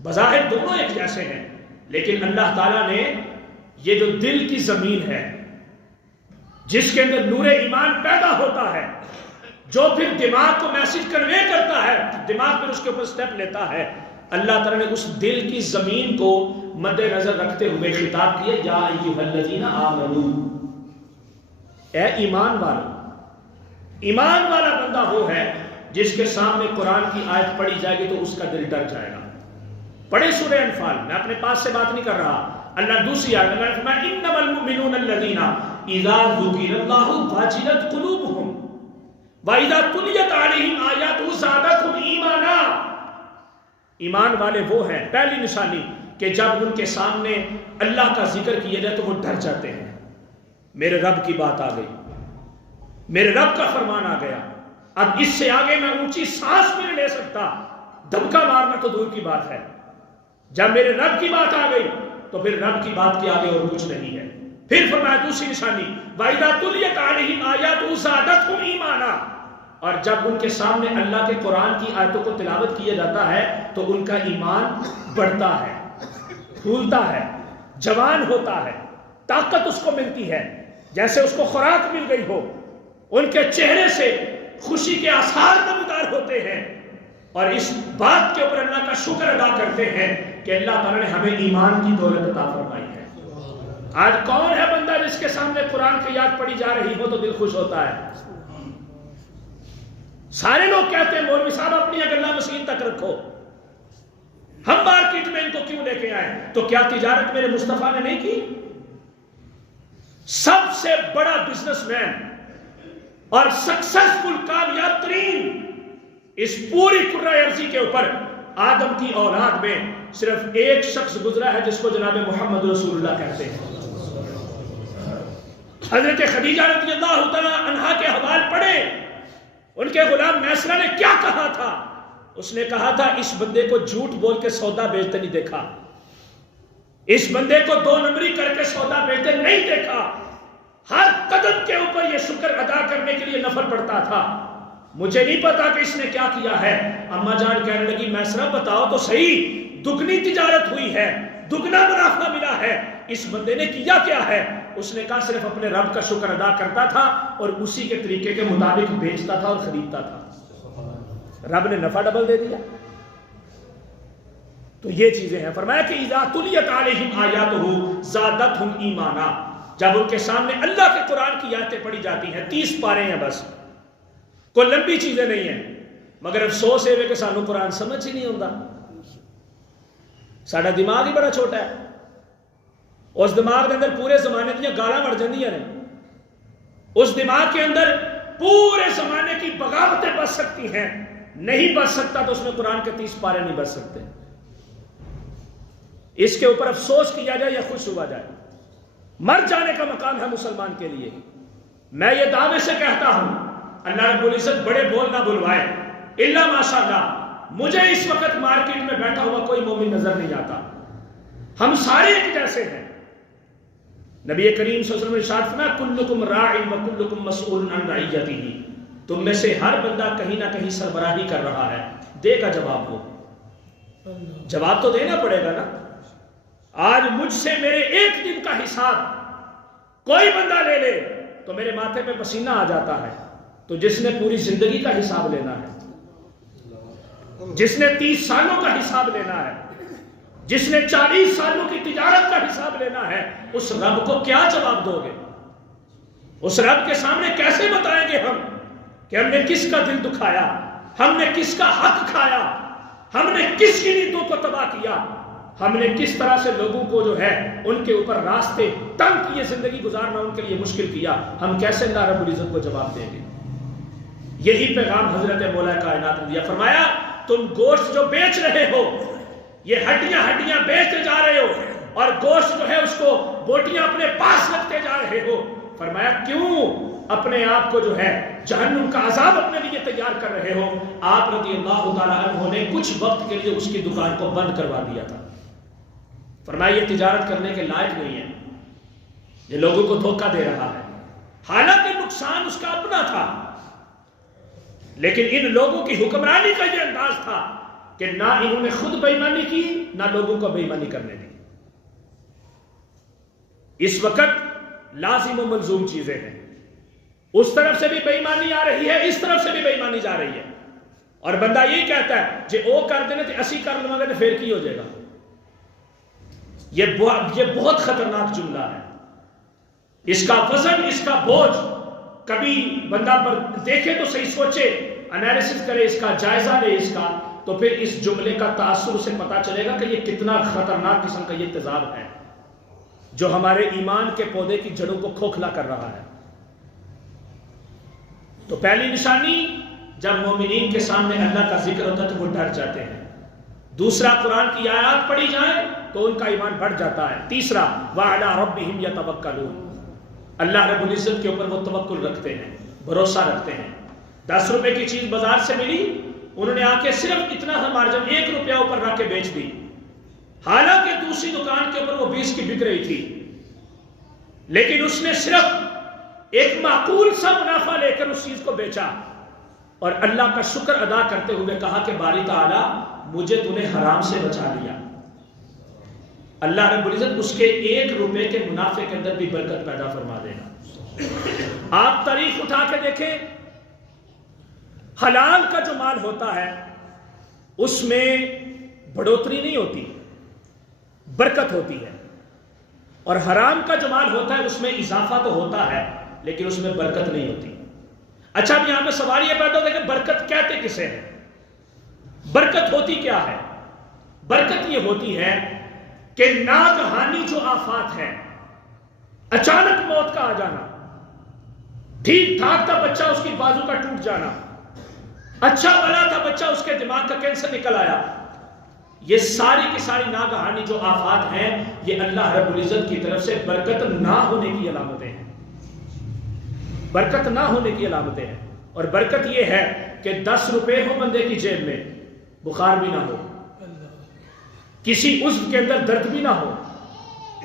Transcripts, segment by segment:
بظاہر دونوں ایک جیسے ہیں، لیکن اللہ تعالیٰ نے یہ جو دل کی زمین ہے جس کے اندر نور ایمان پیدا ہوتا ہے، جو پھر دماغ کو میسج کنوے کرتا ہے، دماغ پھر اس کے اوپر سٹیپ لیتا ہے، اللہ تعالیٰ نے اس دل کی زمین کو مد نظر رکھتے ہوئے خطاب کیا، یا ایھا الذین آمنوا، اے ایمان والا۔ ایمان والا بندہ وہ ہے جس کے سامنے قرآن کی آیت پڑھی جائے گی تو اس کا دل ڈر جائے گا۔ پڑھے سورہ انفال، میں اپنے پاس سے بات نہیں کر رہا، اللہ دوسری آیت میں فرمایا انما المؤمنون الذین اذا ذکر اللہ وجلت قلوبہم واذا تلیت علیہم آیاتہ زادتہم ایمانا۔ ایمان والے وہ ہیں، پہلی نشانی کہ جب ان کے سامنے اللہ کا ذکر کیا جائے تو وہ ڈر جاتے ہیں، میرے رب کی بات آ گئی، میرے رب کا فرمان آ گیا، اب اس سے آگے میں اونچی سانس بھی نہیں لے سکتا، دھمکا مارنا تو دور کی بات ہے۔ جب میرے رب کی بات آ گئی تو پھر رب کی بات کے آگے اور کچھ نہیں ہے۔ پھر فرمایا دوسری نشانی وَإِذَا تُلِيَتْ عَلَيْهِمْ آيَاتُهُ زَادَتْهُمْ إِيمَانًا، اور جب ان کے سامنے اللہ کے قرآن کی آیتوں کو تلاوت کیا جاتا ہے تو ان کا ایمان بڑھتا ہے، پھولتا ہے، جوان ہوتا ہے، طاقت اس کو ملتی ہے جیسے اس کو خوراک مل گئی ہو، ان کے چہرے سے خوشی کے آثار نمودار ہوتے ہیں، اور اس بات کے اوپر اللہ کا شکر ادا کرتے ہیں کہ اللہ تعالیٰ نے ہمیں ایمان کی دولت عطا فرمائی ہے۔ آج کون ہے بندہ جس کے سامنے قرآن کی یاد پڑھی جا رہی ہو تو دل خوش ہوتا ہے؟ سارے لوگ کہتے ہیں مولوی صاحب اپنی اگلا مسیح تک رکھو، ہم مارکیٹ میں ان کو کیوں لے کے آئے؟ تو کیا تجارت میرے مصطفیٰ نے نہیں کی؟ سب سے بڑا بزنس مین اور سکسسفل کامیاب ترین اس پوری کرۂ ارضی کے اوپر آدم کی اولاد میں صرف ایک شخص گزرا ہے جس کو جناب محمد رسول اللہ کہتے ہیں۔ حضرت خدیجہ رضی اللہ تعالیٰ عنہا کے حوال پڑھے، ان کے غلام میسرہ نے کیا کہا تھا؟ اس نے کہا تھا اس بندے کو جھوٹ بول کے سودا بیچتے نہیں دیکھا، اس بندے کو دو نمبری کر کے سودا بیچتے نہیں دیکھا، ہر قدم کے اوپر یہ شکر ادا کرنے کے لیے نفل پڑتا تھا، مجھے نہیں پتا کہ اس نے کیا کیا ہے۔ اما جان کہنے لگی میسرہ بتاؤ تو صحیح، دگنی تجارت ہوئی ہے، دگنا منافع ملا ہے، اس بندے نے کیا کیا ہے؟ اس نے کہا صرف اپنے رب کا شکر ادا کرتا تھا اور اسی کے طریقے کے مطابق بیچتا تھا اور خریدتا تھا، رب نے نفع ڈبل دے دیا۔ تو یہ چیزیں ہیں، فرمایا کہ اذا تلیت علیہم آیاتہ زادتہم ایمانا، جب ان کے سامنے اللہ کے قرآن کی آیتیں پڑھی جاتی ہیں، 30 پارے ہیں بس، کوئی لمبی چیزیں نہیں ہیں، مگر افسوس ہے کہ سانو قرآن سمجھ ہی نہیں ہوتا، ساڈا دماغ ہی بڑا چھوٹا ہے، اس دماغ کے اندر پورے زمانے دیا گالاں وڑ جاندیاں نے، اس دماغ کے اندر پورے زمانے کی بغاوتیں بچ سکتی ہیں، نہیں بچ سکتا تو اس میں قرآن کے 30 پارے نہیں بچ سکتے۔ اس کے اوپر افسوس کیا جائے یا خوش ہوا جائے، مر جانے کا مقام ہے مسلمان کے لیے۔ میں یہ دعوے سے کہتا ہوں اللہ رب العزت بڑے بول نہ بلوائے، الا ماشاءاللہ مجھے اس وقت مارکیٹ میں بیٹھا ہوا کوئی مومن نظر نہیں آتا، ہم سارے ایک جیسے ہیں۔ نبی کریم صلی اللہ علیہ وسلم نے ارشاد فرمایا کلکم راع و کلکم مسئول عن رعیتہ، تم میں سے ہر بندہ کہیں نہ کہیں سربراہی کر رہا ہے، دے گا جواب، وہ جواب تو دینا پڑے گا نا۔ آج مجھ سے میرے ایک دن کا حساب کوئی بندہ لے لے تو میرے ماتھے پہ پسینہ آ جاتا ہے، تو جس نے پوری زندگی کا حساب لینا ہے، جس نے 30 سالوں کا حساب لینا ہے، جس نے 40 سالوں کی تجارت کا حساب لینا ہے، اس رب کو کیا جواب دو گے؟ اس رب کے سامنے کیسے بتائیں گے ہم کہ ہم نے کس کا دل دکھایا، ہم نے کس کا حق کھایا، ہم نے کس کی نیتوں کو تباہ کیا، ہم نے کس طرح سے لوگوں کو جو ہے ان کے اوپر راستے تنگ کیے، زندگی گزارنا ان کے لیے مشکل کیا، ہم کیسے اللہ رب العزت کو جواب دیں گے؟ یہی پیغام حضرت مولا کائنات نے دیا، فرمایا تم گوشت جو بیچ رہے ہو، یہ ہڈیاں بیچتے جا رہے ہو، اور گوشت جو ہے اس کو بوٹیاں اپنے پاس رکھتے جا رہے ہو، فرمایا کیوں اپنے آپ کو جو ہے جہنم کا عذاب اپنے لیے تیار کر رہے ہو؟ آپ رضی اللہ تعالیٰ عنہ نے کچھ وقت کے لیے اس کی دکان کو بند کروا دیا تھا، فرمایا یہ تجارت کرنے کے لائق نہیں ہے، یہ لوگوں کو دھوکہ دے رہا ہے، حالانکہ نقصان اس کا اپنا تھا، لیکن ان لوگوں کی حکمرانی کا یہ انداز تھا کہ نہ انہوں نے خود بے ایمانی کی نہ لوگوں کو بے ایمانی کرنے دی. اس وقت لازم و ملزوم چیزیں ہیں. اس طرف سے بھی بے ایمانی آ رہی ہے, اس طرف سے بھی بے ایمانی جا رہی ہے. اور بندہ یہی کہتا ہے جے او کر دینے تو اسی کر لوں گا تو پھر کی ہو جائے گا. یہ بہت خطرناک جملہ ہے. اس کا وزن, اس کا بوجھ کبھی بندہ پر دیکھے تو صحیح سوچے, انالیسس کرے, اس کا جائزہ لے اس کا, تو پھر اس جملے کا تاثر اسے پتا چلے گا کہ یہ کتنا خطرناک قسم کا یہ تیزاب ہے جو ہمارے ایمان کے پودے کی جڑوں کو کھوکھلا کر رہا ہے. تو پہلی نشانی, جب مومنین کے سامنے اللہ کا ذکر ہوتا ہے تو وہ ڈر جاتے ہیں. دوسرا, قرآن کی آیات پڑھی جائیں تو ان کا ایمان بڑھ جاتا ہے. تیسرا, وَعَلَىٰ رَبِّهِمْ يَتَوَكَّلُونَ, اللہ رب العزت کے اوپر وہ توکل رکھتے ہیں, بھروسہ رکھتے ہیں. 10 روپے کی چیز بازار سے ملی, انہوں نے آ کے صرف اتنا مارجن 1 روپیہ اوپر رکھ کے بیچ دی, حالانکہ دوسری دکان کے اوپر وہ 20 کی بک رہی تھی, لیکن اس نے صرف ایک معقول سا منافع لے کر اس چیز کو بیچا اور اللہ کا شکر ادا کرتے ہوئے کہا کہ باری تعالیٰ مجھے تو نے حرام سے بچا لیا. اللہ رب العزت اس کے 1 روپے کے منافع کے اندر بھی برکت پیدا فرما دے گا. آپ تاریخ اٹھا کے دیکھیں, حلال کا جو مال ہوتا ہے اس میں بڑھوتری نہیں ہوتی, برکت ہوتی ہے, اور حرام کا جو مال ہوتا ہے اس میں اضافہ تو ہوتا ہے لیکن اس میں برکت نہیں ہوتی. اچھا, اب یہاں پہ سوال یہ پیدا ہوتا ہے کہ برکت کہتے کسے ہیں؟ برکت ہوتی کیا ہے؟ برکت یہ ہوتی ہے کہ ناگہانی جو آفات ہے, اچانک موت کا آ جانا, ٹھیک ٹھاک تھا بچہ اس کی بازو کا ٹوٹ جانا, اچھا بلا تھا بچہ اس کے دماغ کا کینسر نکل آیا, یہ ساری کی ساری ناگہانی جو آفات ہیں یہ اللہ رب العزت کی طرف سے برکت نہ ہونے کی علامتیں ہیں. برکت نہ ہونے کی علامتیں ہیں. اور برکت یہ ہے کہ 10 روپے ہو بندے کی جیب میں, بخار بھی نہ ہو, کسی عضو کے اندر درد بھی نہ ہو,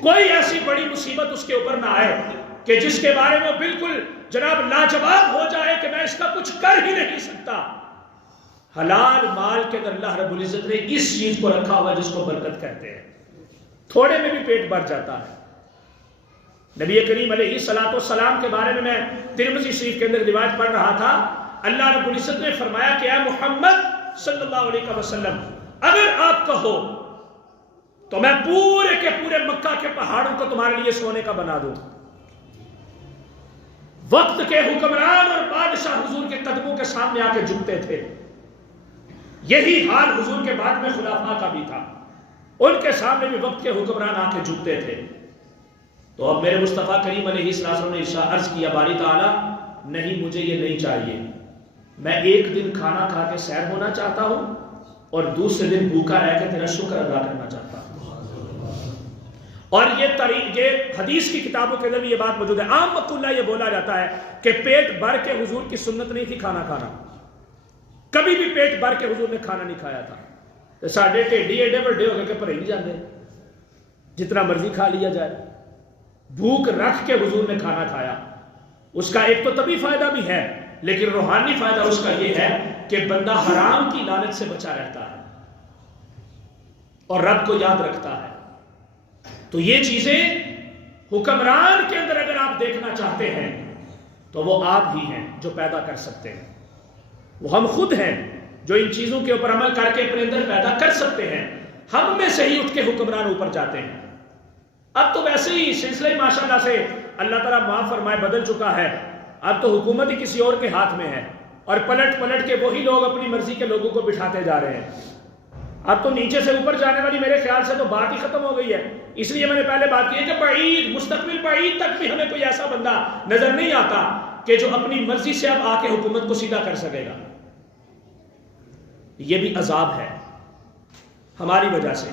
کوئی ایسی بڑی مصیبت اس کے اوپر نہ آئے کہ جس کے بارے میں بالکل جناب لاجواب ہو جائے کہ میں اس کا کچھ کر ہی نہیں سکتا. حلال مال کے اندر اللہ رب العزت نے اس چیز کو رکھا ہوا جس کو برکت کہتے ہیں. تھوڑے میں بھی پیٹ بھر جاتا ہے. نبی کریم علیہ الصلوۃ والسلام کے بارے میں ترمذی شریف کے اندر روایت پڑھ رہا تھا, اللہ رب العزت نے فرمایا کہ اے محمد صلی اللہ علیہ وسلم, اگر آپ کہو تو میں پورے کے پورے مکہ کے پہاڑوں کو تمہارے لیے سونے کا بنا دوں. وقت کے حکمران اور بادشاہ حضور کے قدموں کے سامنے آ کے جھکتے تھے. یہی حال حضور کے بعد میں خلفاء کا بھی تھا, ان کے سامنے بھی وقت کے حکمران آ کے جھکتے تھے. تو اب میرے مصطفیٰ کریم علیہ السلام نے عرض کیا, باری تعالیٰ نہیں, مجھے یہ نہیں چاہیے, میں ایک دن کھانا کھا کے سیر ہونا چاہتا ہوں اور دوسرے دن بھوکا رہ کے تیرا شکر ادا کرنا چاہتا ہوں. اور یہ حدیث کی کتابوں کے اندر بھی یہ بات موجود ہے. عام مقولہ یہ بولا جاتا ہے کہ پیٹ بھر کے حضور کی سنت نہیں تھی کھانا کھانا, کبھی بھی پیٹ بھر کے حضور نے کھانا نہیں کھایا تھا. ساڈے ٹھیڈی ایڈے بڑے ہو گئے کہ بھرے نہیں جاندے, جتنا مرضی کھا لیا جائے. بھوک رکھ کے حضور نے کھانا کھایا. اس کا ایک تو طبی فائدہ بھی ہے, لیکن روحانی فائدہ اس کا یہ ہے کہ بندہ حرام کی لعنت سے بچا رہتا ہے اور رب کو یاد رکھتا ہے. تو یہ چیزیں حکمران کے اندر اگر آپ دیکھنا چاہتے ہیں تو وہ آپ ہی ہیں جو پیدا کر سکتے ہیں. وہ ہم خود ہیں جو ان چیزوں کے اوپر عمل کر کے اپنے اندر پیدا کر سکتے ہیں. ہم میں سے ہی اٹھ کے حکمران اوپر جاتے ہیں. اب تو ویسے ہی سلسلہ ماشاءاللہ سے اللہ تعالیٰ معاف فرمائے بدل چکا ہے. اب تو حکومت ہی کسی اور کے ہاتھ میں ہے اور پلٹ پلٹ کے وہی لوگ اپنی مرضی کے لوگوں کو بٹھاتے جا رہے ہیں. اب تو نیچے سے اوپر جانے والی میرے خیال سے تو بات ہی ختم ہو گئی ہے. اس لیے میں نے پہلے بات کی ہے کہ بعید مستقبل بعید تک بھی ہمیں کوئی ایسا بندہ نظر نہیں آتا کہ جو اپنی مرضی سے اب آ کے حکومت کو سیدھا کر سکے گا. یہ بھی عذاب ہے ہماری وجہ سے.